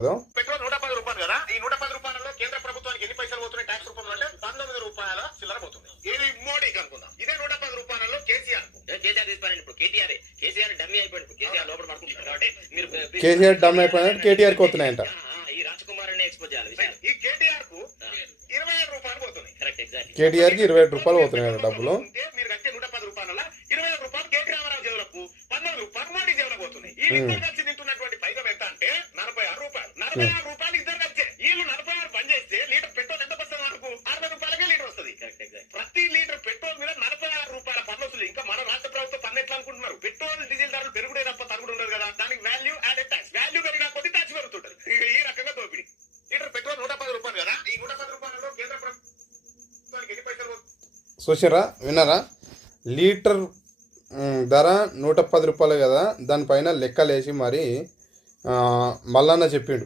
Petrol 110 రూపాయలు కదా, ఈ 110 రూపాయలలో కేంద్ర ప్రభుత్వానికి ఎన్ని పైసలు పోతున్నాయి ట్యాక్స్ రూపంలో అంటే 19 రూపాయల చిల్లర పోతుంది. ఇది మోడీకి అనుకుందాం. ఇదే 110 రూపాయలలో కేసీఆర్ తీసుకోండి. ఇప్పుడు కేసీఆర్ డమ్మీ అయిపోయింది. కేసీఆర్ లోపల పడుకుంటున్నారు కాబట్టి మీరు కేసీఆర్ డమ్ అయిపోయినట్టు కేటీఆర్ కి వస్తున్నాయంట. ఈ రాజకుమార్ ఎక్స్పోజ్ చేయాలి. ఈ కేటీఆర్ కు 27 రూపాయలు పోతున్నాయి. Correct, exact. కేటీఆర్ కి 27 రూపాయలు పోతున్నాయి డబ్బులు. మీరు కట్టే 110 రూపాయల 27 రూపాయలు కేటీ రామారావు జేబులకు, 14 రూపాయలు మోడీ జేబులకు పోతున్నాయి. ఈ ఇద్దరు కలిసి తింటున్నటువంటి పైసలు ఎంత అంటే 46 రూపాయలు. 46 రూపాయలు ఇద్దరు కలిసే. వీళ్ళు 46 పని చేస్తే లీటర్ పెట్రోల్ ఎంత వస్తుంది? మనకు 60 రూపాయలకే లీటర్ వస్తుంది. ప్రతి లీటర్ పెట్రోల్ మీద 46 రూపాయల పన్ను వస్తుంది. ఇంకా మన రాష్ట్ర ప్రభుత్వం పన్ను ఎట్లా అనుకుంటున్నారు? పెట్రోల్ డీజిల్ ధరలు పెరుగుడే తప్ప తరుగుడు ఉండదు కదా. దానికి వాల్యూ యాడెడ్ ట్యాక్స్. వాల్యూ పెరిగినా కొద్ది ట్యాక్స్ పెరుగుతుంటది. ఈ రకంగా దోపిడీ. లీటర్ పెట్రోల్ 110 రూపాయలు కదా, ఈ 110 రూపాయలలో కేంద్ర ప్రభుత్వానికి ఎన్ని పైసలు? చూసారా, విన్నారా? లీటర్ ధర 110 రూపాయలు కదా, దానిపైన లెక్కలేసి మరి మల్లన్న చెప్పిండు.